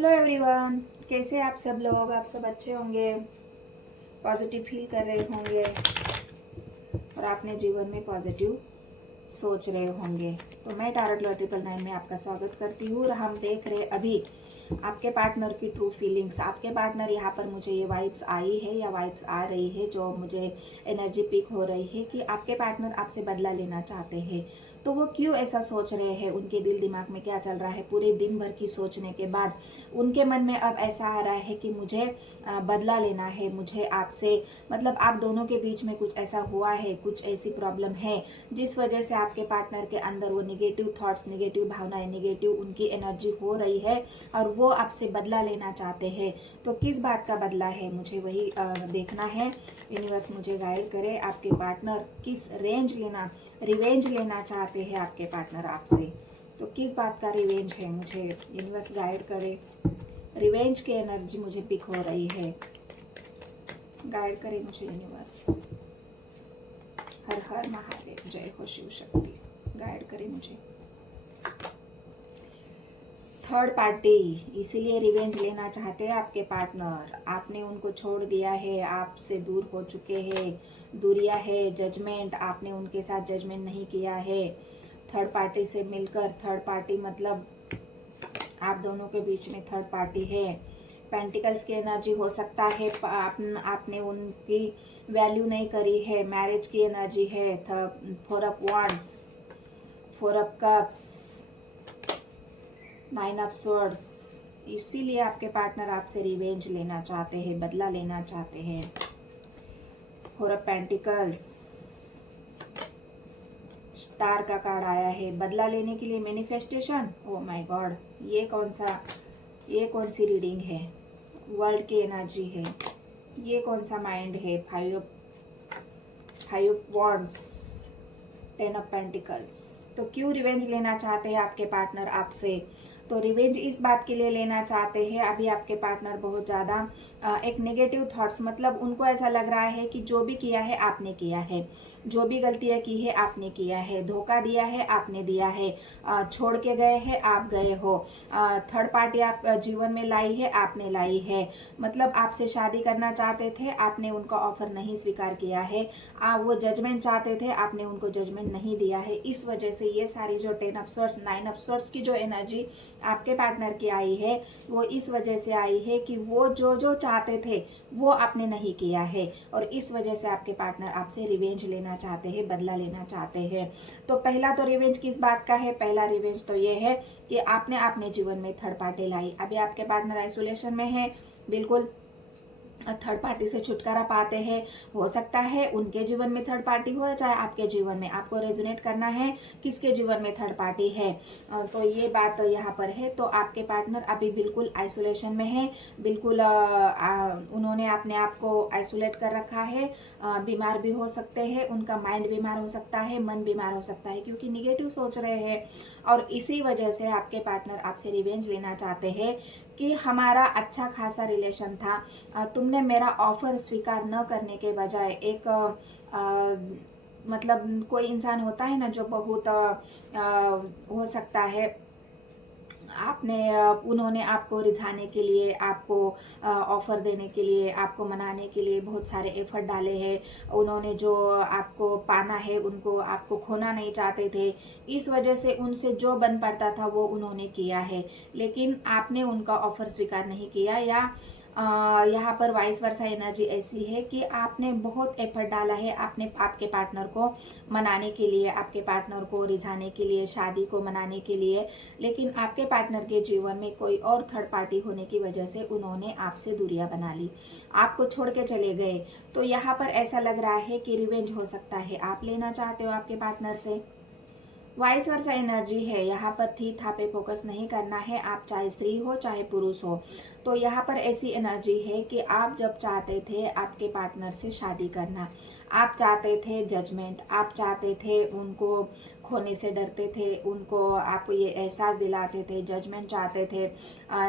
Hello everyone, कैसे आप सब लोग। आप सब अच्छे होंगे, पॉजिटिव फील कर रहे होंगे और आपने जीवन में पॉजिटिव सोच रहे होंगे। तो मैं टारट लॉ 999 में आपका स्वागत करती हूँ और हम देख रहे अभी आपके पार्टनर की ट्रू फीलिंग्स। आपके पार्टनर यहाँ पर मुझे ये वाइब्स आई है या वाइब्स आ रही है, जो मुझे एनर्जी पिक हो रही है कि आपके पार्टनर आपसे बदला लेना चाहते हैं। तो वो क्यों ऐसा सोच रहे हैं, उनके दिल दिमाग में क्या चल रहा है। पूरे दिन भर की सोचने के बाद उनके मन में अब ऐसा आ रहा है कि मुझे बदला लेना है, मुझे आपसे मतलब आप दोनों के बीच में कुछ ऐसा हुआ है, कुछ ऐसी प्रॉब्लम है जिस वजह से आपके पार्टनर के अंदर वो निगेटिव थॉट्स, निगेटिव भावनाएं, निगेटिव उनकी एनर्जी हो रही है और वो आपसे बदला लेना चाहते हैं। तो किस बात का बदला है, मुझे वही देखना है। यूनिवर्स मुझे गाइड करे, आपके पार्टनर किस रिवेंज लेना चाहते हैं आपके पार्टनर आपसे। तो किस बात का रिवेंज है, मुझे यूनिवर्स गाइड करे। रिवेंज की एनर्जी मुझे पिक हो रही है, गाइड करे मुझे यूनिवर्स। हर हर महादेव, जय हो शिव शक्ति, गाइड करे मुझे। थर्ड पार्टी, इसीलिए रिवेंज लेना चाहते हैं आपके पार्टनर। आपने उनको छोड़ दिया है, आपसे दूर हो चुके हैं, दूरियां है, जजमेंट, आपने उनके साथ जजमेंट नहीं किया है। थर्ड पार्टी से मिलकर, थर्ड पार्टी मतलब आप दोनों के बीच में थर्ड पार्टी है। पेंटिकल्स की एनर्जी हो सकता है, आपने उनकी वैल्यू नहीं करी है। मैरिज की एनर्जी है। Four of wands, four of cups, 9 of swords. इसीलिए आपके पार्टनर आपसे रिवेंज लेना चाहते हैं, बदला लेना चाहते हैं। फोर ऑफ पेंटिकल्स, स्टार का कार्ड आया है। बदला लेने के लिए मैनिफेस्टेशन। ओह माय गॉड, ये कौन सी रीडिंग है। वर्ल्ड की एनर्जी है। ये कौन सा माइंड है। Five of wands, 10 of pentacles. तो क्यों रिवेंज लेना चाहते हैं आपके पार्टनर आपसे। तो रिवेंज इस बात के लिए लेना चाहते हैं, अभी आपके पार्टनर बहुत ज़्यादा एक नेगेटिव थॉट्स, मतलब उनको ऐसा लग रहा है कि जो भी किया है आपने किया है, जो भी गलतियां की है आपने किया है, धोखा दिया है आपने दिया है, छोड़ के गए हैं आप गए हो, थर्ड पार्टी आप जीवन में लाई है आपने लाई है। मतलब आपसे शादी करना चाहते थे, आपने उनका ऑफर नहीं स्वीकार किया है। वो जजमेंट चाहते थे, आपने उनको जजमेंट नहीं दिया है। इस वजह से ये सारी जो 10 ऑफ स्वॉर्ड्स, 9 ऑफ स्वॉर्ड्स की जो एनर्जी आपके पार्टनर की आई है, वो इस वजह से आई है कि वो जो चाहते थे वो आपने नहीं किया है और इस वजह से आपके पार्टनर आपसे रिवेंज लेना चाहते हैं, बदला लेना चाहते हैं। तो पहला तो रिवेंज किस बात का है। पहला रिवेंज तो ये है कि आपने अपने जीवन में थर्ड पार्टी लाई। अभी आपके पार्टनर आइसोलेशन में है, बिल्कुल थर्ड पार्टी से छुटकारा पाते हैं। हो सकता है उनके जीवन में थर्ड पार्टी हो, चाहे आपके जीवन में। आपको रेजोनेट करना है किसके जीवन में थर्ड पार्टी है। तो ये बात यहाँ पर है। तो आपके पार्टनर अभी बिल्कुल आइसोलेशन में है, बिल्कुल उन्होंने अपने आप को आइसोलेट कर रखा है। बीमार भी हो सकते हैं, उनका माइंड बीमार हो सकता है, मन बीमार हो सकता है, क्योंकि निगेटिव सोच रहे हैं। और इसी वजह से आपके पार्टनर आपसे रिवेंज लेना चाहते हैं कि हमारा अच्छा खासा रिलेशन था, तुमने मेरा ऑफर स्वीकार न करने के बजाय एक मतलब कोई इंसान होता है ना जो बहुत हो सकता है उन्होंने आपको रिझाने के लिए, आपको ऑफर देने के लिए, आपको मनाने के लिए बहुत सारे एफर्ट डाले हैं। उन्होंने जो आपको पाना है, उनको आपको खोना नहीं चाहते थे। इस वजह से उनसे जो बन पड़ता था वो उन्होंने किया है, लेकिन आपने उनका ऑफर स्वीकार नहीं किया। या यहाँ पर वाइस वर्सा एनर्जी ऐसी है कि आपने बहुत एफर्ट डाला है, आपने आपके पार्टनर को मनाने के लिए, आपके पार्टनर को रिझाने के लिए, शादी को मनाने के लिए, लेकिन आपके पार्टनर के जीवन में कोई और थर्ड पार्टी होने की वजह से उन्होंने आपसे दूरियां बना ली, आपको छोड़ के चले गए। तो यहाँ पर ऐसा लग रहा है कि रिवेंज हो सकता है आप लेना चाहते हो आपके पार्टनर से। वाइस वर्सा एनर्जी है, यहाँ पर थी था पे फोकस नहीं करना है, आप चाहे स्त्री हो चाहे पुरुष हो। तो यहाँ पर ऐसी एनर्जी है कि आप जब चाहते थे आपके पार्टनर से शादी करना, आप चाहते थे जजमेंट, आप चाहते थे उनको खोने से डरते थे, उनको आप ये एहसास दिलाते थे, जजमेंट चाहते थे,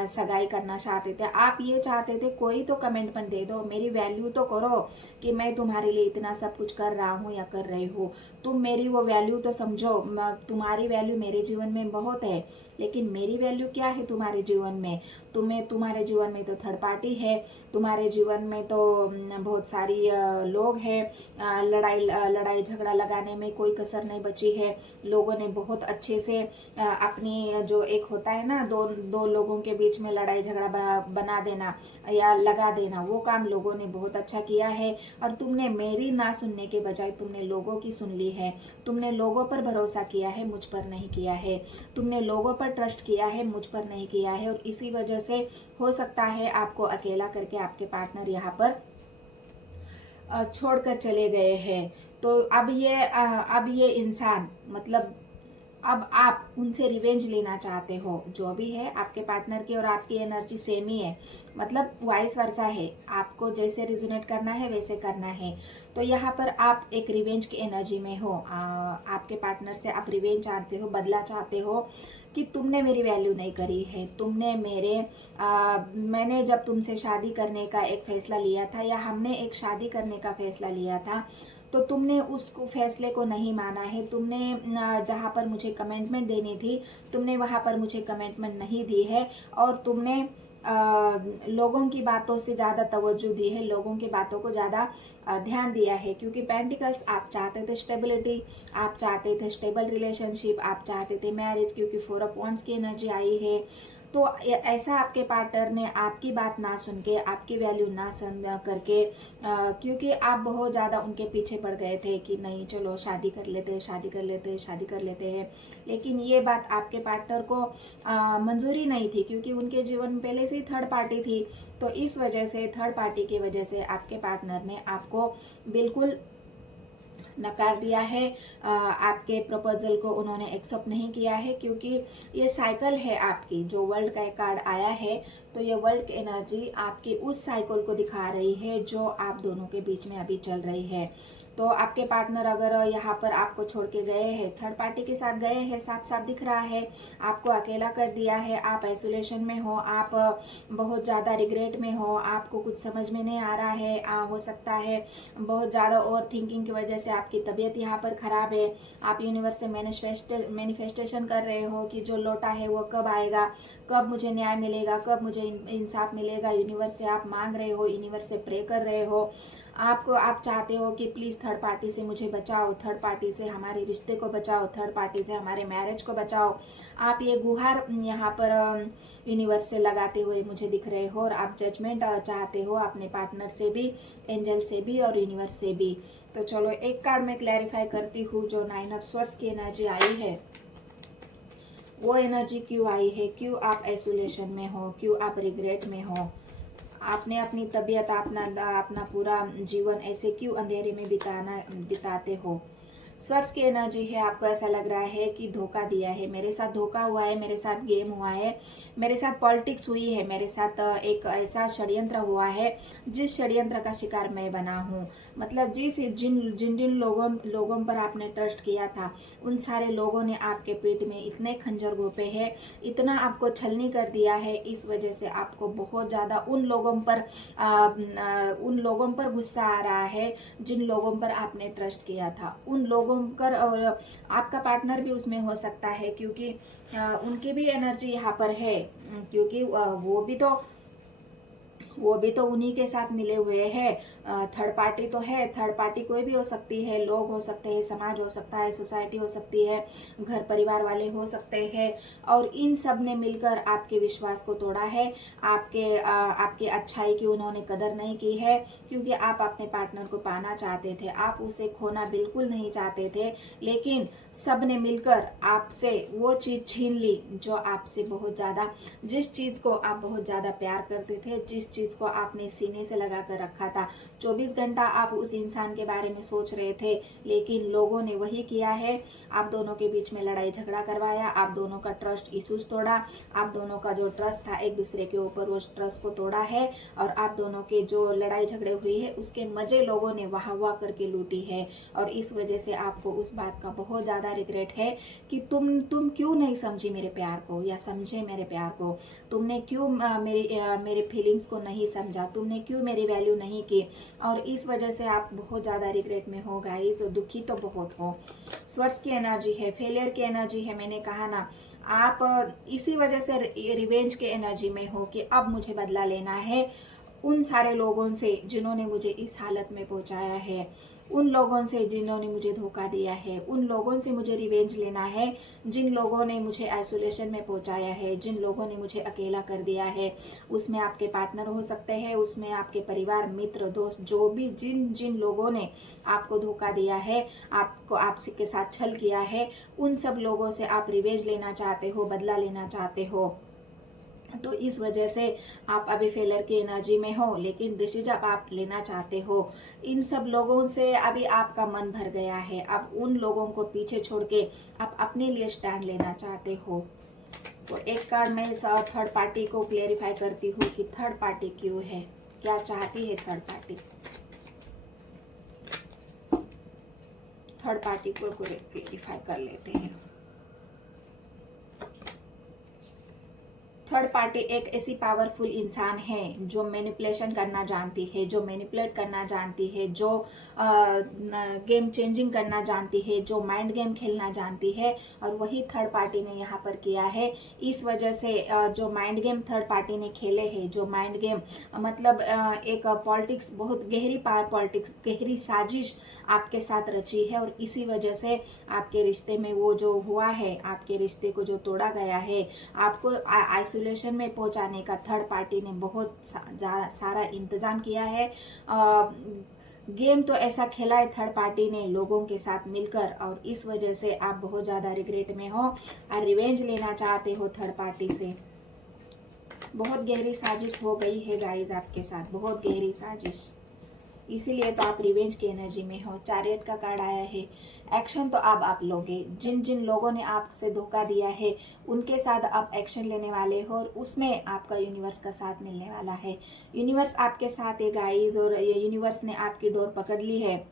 सगाई करना चाहते थे, आप ये चाहते थे कोई तो कमेंट पर दे दो, मेरी वैल्यू तो करो कि मैं तुम्हारे लिए इतना सब कुछ कर रहा हूँ या कर रही हूँ, तुम मेरी वो वैल्यू तो समझो। तुम्हारी वैल्यू मेरे जीवन में बहुत है, लेकिन मेरी वैल्यू क्या है तुम्हारे जीवन में? तुम्हारे जीवन में तो थर्ड पार्टी है, तुम्हारे जीवन में तो बहुत सारी लोग हैं, लड़ाई झगड़ा लगाने में कोई कसर नहीं बची है। लोगों ने बहुत अच्छे से अपनी जो एक होता है ना, दो लोगों के बीच में लड़ाई झगड़ा बना देना या लगा देना, वो काम लोगों ने बहुत अच्छा किया है। और तुमने मेरी ना सुनने के बजाय तुमने लोगों की सुन ली है। तुमने लोगों पर भरोसा किया है, मुझ पर नहीं किया है। तुमने लोगों पर ट्रस्ट किया है, मुझ पर नहीं किया है। और इसी वजह से हो सकता है आपको अकेला करके आपके पार्टनर यहाँ पर छोड़कर चले गए हैं। तो अब ये इंसान, मतलब अब आप उनसे रिवेंज लेना चाहते हो। जो भी है आपके पार्टनर की और आपकी एनर्जी सेम ही है, मतलब वाइस वर्सा है। आपको जैसे रिजोनेट करना है वैसे करना है। तो यहाँ पर आप एक रिवेंज की एनर्जी में हो। आपके पार्टनर से आप रिवेंज चाहते हो, बदला चाहते हो कि तुमने मेरी वैल्यू नहीं करी है। तुमने मैंने जब तुमसे शादी करने का एक फैसला लिया था, या हमने एक शादी करने का फैसला लिया था, तो तुमने उस फैसले को नहीं माना है। तुमने जहाँ पर मुझे कमिटमेंट देनी थी, तुमने वहाँ पर मुझे कमिटमेंट नहीं दी है। और तुमने लोगों की बातों से ज़्यादा तवज्जो दी है, लोगों की बातों को ज़्यादा ध्यान दिया है। क्योंकि पेंटिकल्स, आप चाहते थे स्टेबिलिटी, आप चाहते थे स्टेबल रिलेशनशिप, आप चाहते थे मैरिज। क्योंकि 4 ऑफ वांड्स की एनर्जी आई है। तो ऐसा आपके पार्टनर ने आपकी बात ना सुन के, आपकी वैल्यू ना समझ करके, क्योंकि आप बहुत ज़्यादा उनके पीछे पड़ गए थे कि नहीं चलो शादी कर लेते हैं। लेकिन ये बात आपके पार्टनर को मंजूरी नहीं थी, क्योंकि उनके जीवन में पहले से ही थर्ड पार्टी थी। तो इस वजह से, थर्ड पार्टी की वजह से आपके पार्टनर ने आपको बिल्कुल नकार दिया है। आपके प्रपोजल को उन्होंने एक्सेप्ट नहीं किया है। क्योंकि ये साइकिल है आपकी, जो वर्ल्ड का कार्ड आया है, तो ये वर्ल्ड की एनर्जी आपकी उस साइकिल को दिखा रही है जो आप दोनों के बीच में अभी चल रही है। तो आपके पार्टनर अगर यहाँ पर आपको छोड़ के गए हैं, थर्ड पार्टी के साथ गए हैं, साफ साफ दिख रहा है, आपको अकेला कर दिया है, आप आइसोलेशन में हो, आप बहुत ज़्यादा रिग्रेट में हो, आपको कुछ समझ में नहीं आ रहा है। हो सकता है बहुत ज़्यादा ओवर थिंकिंग की वजह से आपकी तबीयत यहाँ पर ख़राब है। आप यूनिवर्स से मैनिफेस्टेशन कर रहे हो कि जो लौटा है वो कब आएगा, कब मुझे न्याय मिलेगा, कब मुझे इंसाफ मिलेगा। यूनिवर्स से आप मांग रहे हो, यूनिवर्स से प्रे कर रहे हो। आप चाहते हो कि प्लीज़ थर्ड पार्टी से मुझे बचाओ, थर्ड पार्टी से हमारे रिश्ते को बचाओ, थर्ड पार्टी से हमारे मैरिज को बचाओ। आप ये गुहार यहाँ पर यूनिवर्स से लगाते हुए मुझे दिख रहे हो। और आप जजमेंट चाहते हो अपने पार्टनर से भी, एंजल से भी और यूनिवर्स से भी। तो चलो एक कार्ड में क्लैरिफाई करती हूँ। जो 9 ऑफ स्वॉर्ड्स की एनर्जी आई है, वो एनर्जी क्यों आई है? क्यों आप आइसोलेशन में हो? क्यों आप रिग्रेट में हो? आपने अपनी तबीयत, अपना पूरा जीवन ऐसे क्यों अंधेरे में बिताते हो? स्वर्स की एनर्जी है, आपको ऐसा लग रहा है कि धोखा दिया है, मेरे साथ धोखा हुआ है, मेरे साथ गेम हुआ है, मेरे साथ पॉलिटिक्स हुई है, मेरे साथ एक ऐसा षड्यंत्र हुआ है जिस षड्यंत्र का शिकार मैं बना हूँ। मतलब जिन लोगों पर आपने ट्रस्ट किया था, उन सारे लोगों ने आपके पेट में इतने खंजर घोंपे हैं, इतना आपको छलनी कर दिया है। इस वजह से आपको बहुत ज़्यादा उन लोगों पर गुस्सा आ रहा है जिन लोगों पर आपने ट्रस्ट किया था। उन लोगों पर, और आपका पार्टनर भी उसमें हो सकता है, क्योंकि उनकी भी एनर्जी यहाँ पर है। क्योंकि वो भी तो उन्हीं के साथ मिले हुए हैं। थर्ड पार्टी तो है, थर्ड पार्टी कोई भी हो सकती है, लोग हो सकते हैं, समाज हो सकता है, सोसाइटी हो सकती है, घर परिवार वाले हो सकते हैं। और इन सब ने मिलकर आपके विश्वास को तोड़ा है, आपके अच्छाई की उन्होंने कदर नहीं की है। क्योंकि आप अपने पार्टनर को पाना चाहते थे, आप उसे खोना बिल्कुल नहीं चाहते थे। लेकिन सब ने मिलकर आपसे वो चीज़ छीन ली जो आपसे बहुत ज़्यादा, जिस चीज़ को आप बहुत ज़्यादा प्यार करते थे, जिस चीज़ चीज़ को आपने सीने से लगा कर रखा था। 24 घंटा आप उस इंसान के बारे में सोच रहे थे, लेकिन लोगों ने वही किया है, आप दोनों के बीच में लड़ाई झगड़ा करवाया, आप दोनों का ट्रस्ट इश्यूज तोड़ा, आप दोनों का जो ट्रस्ट था एक दूसरे के ऊपर, वो ट्रस्ट को तोड़ा है, और आप दोनों के जो लड़ाई झगड़े हुई है उसके मजे लोगों ने वाह वाह करके लूटी है। और इस वजह से आपको उस बात का बहुत ज़्यादा रिग्रेट है कि तुम क्यों नहीं समझी मेरे प्यार को, या समझे मेरे प्यार को, तुमने क्यों मेरे फीलिंग्स को नहीं समझा, तुमने क्यों मेरी वैल्यू नहीं की, और इस वजह से आप बहुत ज़्यादा रिग्रेट में हो गाइस, दुखी तो बहुत हो। स्वर्स की एनर्जी है, फेलियर की एनर्जी है। मैंने कहा ना, आप इसी वजह से रिवेंज के एनर्जी में हो कि अब मुझे बदला लेना है उन सारे लोगों से जिन्होंने मुझे इस हालत में पहुंचाया है, उन लोगों से जिन्होंने मुझे धोखा दिया है, उन लोगों से मुझे रिवेंज लेना है जिन लोगों ने मुझे आइसोलेशन में पहुंचाया है, जिन लोगों ने मुझे अकेला कर दिया है। उसमें आपके पार्टनर हो सकते हैं, उसमें आपके परिवार, मित्र, दोस्त, जो भी जिन जिन लोगों ने आपको धोखा दिया है, आपको आपसे के साथ छल किया है, उन सब लोगों से आप रिवेंज लेना चाहते हो, बदला लेना चाहते हो। तो इस वजह से आप अभी फेलर की एनर्जी में हो, लेकिन डिसीजन आप लेना चाहते हो। इन सब लोगों से अभी आपका मन भर गया है, अब उन लोगों को पीछे छोड़ के आप अपने लिए स्टैंड लेना चाहते हो। तो एक कार्ड में थर्ड पार्टी को क्लेरिफाई करती हूँ कि थर्ड पार्टी क्यों है, क्या चाहती है थर्ड पार्टी। थर्ड पार्टी को क्लेरिफाई कर लेते हैं। थर्ड पार्टी एक ऐसी पावरफुल इंसान है जो मैनिपुलेशन करना जानती है, जो मैनिपुलेट करना जानती है, जो गेम चेंजिंग करना जानती है, जो माइंड गेम खेलना जानती है, और वही थर्ड पार्टी ने यहाँ पर किया है। इस वजह से जो माइंड गेम थर्ड पार्टी ने खेले हैं, जो माइंड गेम मतलब एक पॉलिटिक्स, बहुत गहरी पॉलिटिक्स, गहरी साजिश आपके साथ रची है, और इसी वजह से आपके रिश्ते में वो जो हुआ है, आपके रिश्ते को जो तोड़ा गया है, आपको आइसोलेशन में पहुंचाने का थर्ड पार्टी ने बहुत सारा इंतजाम किया है। गेम तो ऐसा खेला है थर्ड पार्टी ने लोगों के साथ मिलकर, और इस वजह से आप बहुत ज़्यादा रिग्रेट में हो और रिवेंज लेना चाहते हो थर्ड पार्टी से। बहुत गहरी साजिश हो गई है गाइस आपके साथ, बहुत गहरी साजिश, इसीलिए तो आप रिवेंज की एनर्जी में हो। चैरियट का कार्ड आया है। एक्शन तो अब आप लोगे, जिन जिन लोगों ने आपसे धोखा दिया है उनके साथ आप एक्शन लेने वाले हो, और उसमें आपका यूनिवर्स का साथ मिलने वाला है। यूनिवर्स आपके साथ है गाइस, और ये यूनिवर्स ने आपकी डोर पकड़ ली है।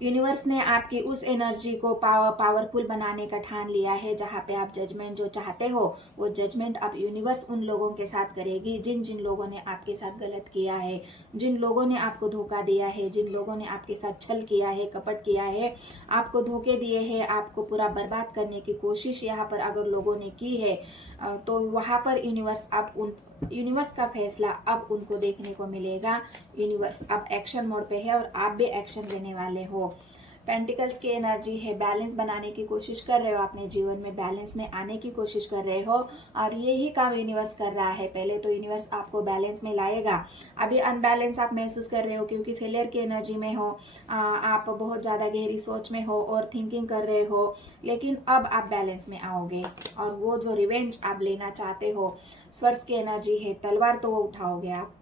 यूनिवर्स ने आपकी उस एनर्जी को पावरफुल बनाने का ठान लिया है, जहाँ पे आप जजमेंट जो चाहते हो वो जजमेंट अब यूनिवर्स उन लोगों के साथ करेगी जिन जिन लोगों ने आपके साथ गलत किया है, जिन लोगों ने आपको धोखा दिया है, जिन लोगों ने आपके साथ छल किया है, कपट किया है, आपको धोखे दिए हैं, आपको पूरा बर्बाद करने की कोशिश यहाँ पर अगर लोगों ने की है, तो वहाँ पर यूनिवर्स का फैसला अब उनको देखने को मिलेगा। यूनिवर्स अब एक्शन मोड पे है और आप भी एक्शन लेने वाले हो। पेंटिकल्स की एनर्जी है, बैलेंस बनाने की कोशिश कर रहे हो, अपने जीवन में बैलेंस में आने की कोशिश कर रहे हो, और यही काम यूनिवर्स कर रहा है। पहले तो यूनिवर्स आपको बैलेंस में लाएगा, अभी अनबैलेंस आप महसूस कर रहे हो क्योंकि फेलियर की एनर्जी में हो, आप बहुत ज़्यादा गहरी सोच में हो और थिंकिंग कर रहे हो, लेकिन अब आप बैलेंस में आओगे, और वो जो रिवेंज आप लेना चाहते हो, स्वर्स की एनर्जी है, तलवार तो वो उठाओगे आप,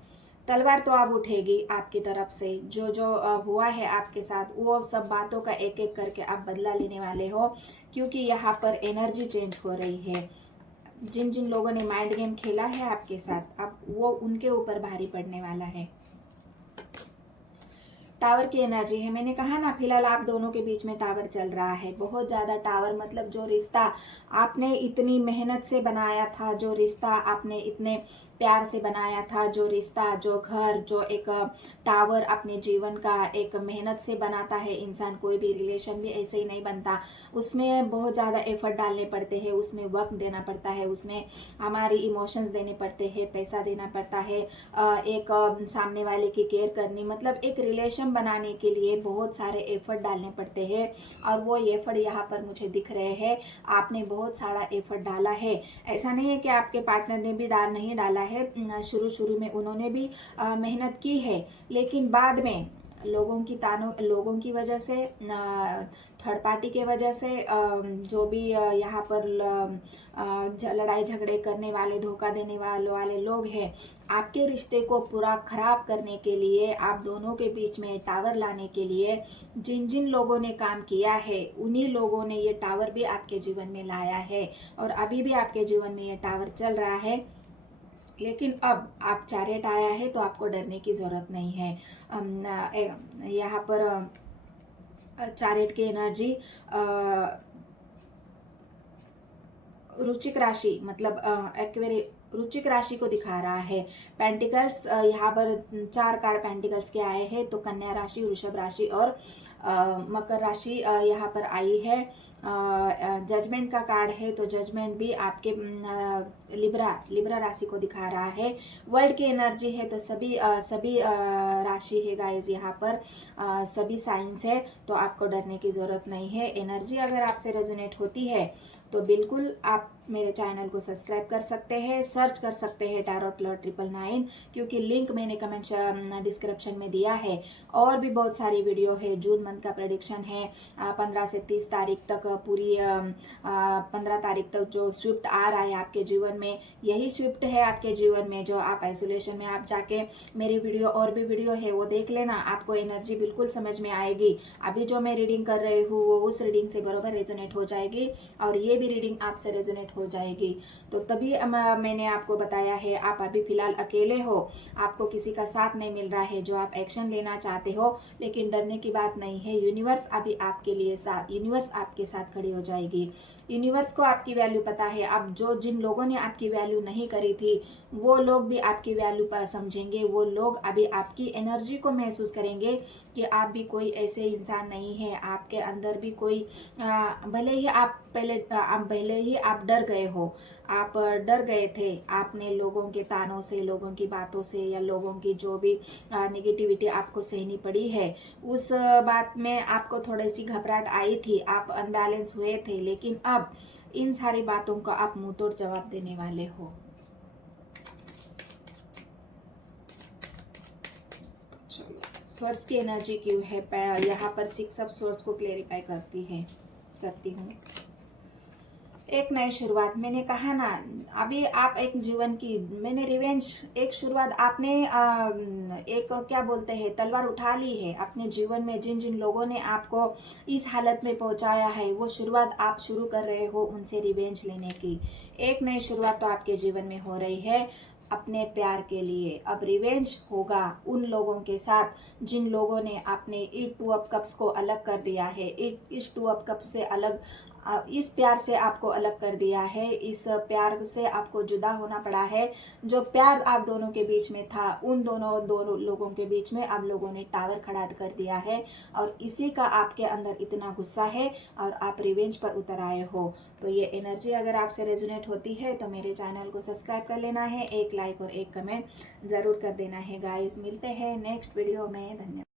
तलवार तो अब उठेगी आपकी तरफ से। जो जो हुआ है आपके साथ, वो सब बातों का एक एक करके आप बदला लेने वाले हो, क्योंकि यहाँ पर एनर्जी चेंज हो रही है। जिन जिन लोगों ने माइंड गेम खेला है आपके साथ, अब वो उनके ऊपर भारी पड़ने वाला है। टावर की एनर्जी है, मैंने कहा ना फिलहाल आप दोनों के बीच में टावर चल रहा है, बहुत ज़्यादा टावर, मतलब जो रिश्ता आपने इतनी मेहनत से बनाया था, जो रिश्ता आपने इतने प्यार से बनाया था, जो रिश्ता, जो घर, जो एक टावर अपने जीवन का एक मेहनत से बनाता है इंसान, कोई भी रिलेशन भी ऐसे ही नहीं बनता, उसमें बहुत ज़्यादा एफर्ट डालने पड़ते हैं, उसमें वक्त देना पड़ता है, उसमें हमारी इमोशंस देने पड़ते हैं, पैसा देना पड़ता है, एक सामने वाले की केयर करनी, मतलब एक रिलेशन बनाने के लिए बहुत सारे एफर्ट डालने पड़ते हैं, और वो एफर्ट यहाँ पर मुझे दिख रहे हैं। आपने बहुत सारा एफर्ट डाला है, ऐसा नहीं है कि आपके पार्टनर ने भी नहीं डाला है, शुरू में उन्होंने भी मेहनत की है, लेकिन बाद में लोगों की वजह से, थर्ड पार्टी के वजह से, जो भी यहाँ पर लड़ाई झगड़े करने वाले, धोखा देने वाले लोग हैं, आपके रिश्ते को पूरा खराब करने के लिए, आप दोनों के बीच में टावर लाने के लिए जिन जिन लोगों ने काम किया है, उन्हीं लोगों ने ये टावर भी आपके जीवन में लाया है और अभी भी आपके जीवन में ये टावर चल रहा है। लेकिन अब आप चैरियट आया है तो आपको डरने की ज़रूरत नहीं है। यहाँ पर चैरियट की एनर्जी रुचिक राशि मतलब रुचिक राशि को दिखा रहा है। पेंटिकल्स, यहाँ पर 4 कार्ड पेंटिकल्स के आए हैं, तो कन्या राशि, वृषभ राशि और मकर राशि यहाँ पर आई है। जजमेंट का कार्ड है, तो जजमेंट भी आपके लिब्रा राशि को दिखा रहा है। वर्ल्ड की एनर्जी है, तो सभी राशि है गाइस, यहाँ पर सभी साइंस है, तो आपको डरने की ज़रूरत नहीं है। एनर्जी अगर आपसे रेजोनेट होती है तो बिल्कुल आप मेरे चैनल को सब्सक्राइब कर सकते हैं, सर्च कर सकते हैं टैरोट लॉ 999, क्योंकि लिंक मैंने कमेंट डिस्क्रिप्शन में दिया है। और भी बहुत सारी वीडियो है। जून मंथ का प्रेडिक्शन है 15 से 30 तारीख तक, पूरी 15 तारीख तक जो स्विफ्ट आ रहा है आपके जीवन में, यही स्विफ्ट है आपके जीवन में। जो आप आइसोलेशन में आप जाके मेरी वीडियो और भी वीडियो है वो देख लेना, आपको एनर्जी बिल्कुल समझ में आएगी। अभी जो मैं रीडिंग कर रही हूँ वो उस रीडिंग से बराबर रेजोनेट हो जाएगी और ये भी रीडिंग आपसे रेजोनेट हो जाएगी। तो तभी मैंने आपको बताया है, आप अभी फिलहाल अकेले हो, आपको किसी का साथ नहीं मिल रहा है, जो आप एक्शन लेना चाहते हो, लेकिन डरने की बात नहीं है। यूनिवर्स अभी आपके लिए यूनिवर्स आपके साथ खड़ी हो जाएगी। यूनिवर्स को आपकी वैल्यू पता है। अब जिन लोगों ने आपकी वैल्यू नहीं करी थी वो लोग भी आपकी वैल्यू पर समझेंगे। वो लोग अभी आपकी एनर्जी को महसूस करेंगे कि आप भी कोई ऐसे इंसान नहीं है, आपके अंदर भी कोई भले ही आप डर गए हो, आप डर गए थे, आपने लोगों के तानों से, लोगों की बातों से या लोगों की जो भी नेगेटिविटी आपको सहनी पड़ी है, उस बात में आपको थोड़ी सी घबराहट आई थी, आप अनबैलेंस हुए थे। लेकिन अब इन सारी बातों का आप मुंह तोड़ जवाब देने वाले हो। सोर्स की एनर्जी क्यों है यहाँ पर? 6 ऑफ सोर्स को क्लेरिफाई करती हूँ। एक नई शुरुआत, मैंने कहा ना, अभी आप एक जीवन की, मैंने रिवेंज, एक शुरुआत आपने एक क्या बोलते हैं, तलवार उठा ली है अपने जीवन में। जिन जिन लोगों ने आपको इस हालत में पहुंचाया है, वो शुरुआत आप शुरू कर रहे हो उनसे रिवेंज लेने की। एक नई शुरुआत तो आपके जीवन में हो रही है अपने प्यार के लिए। अब रिवेंज होगा उन लोगों के साथ जिन लोगों ने आपने इस 2 ऑफ कप्स को अलग कर दिया है, इस 2 ऑफ कप्स से अलग, इस प्यार से आपको अलग कर दिया है, इस प्यार से आपको जुदा होना पड़ा है। जो प्यार आप दोनों के बीच में था, उन दोनों लोगों के बीच में आप लोगों ने टावर खड़ा कर दिया है और इसी का आपके अंदर इतना गुस्सा है और आप रिवेंज पर उतर आए हो। तो ये एनर्जी अगर आपसे रेजोनेट होती है तो मेरे चैनल को सब्सक्राइब कर लेना है, एक लाइक और एक कमेंट जरूर कर देना है गाइस। मिलते हैं नेक्स्ट वीडियो में। धन्यवाद।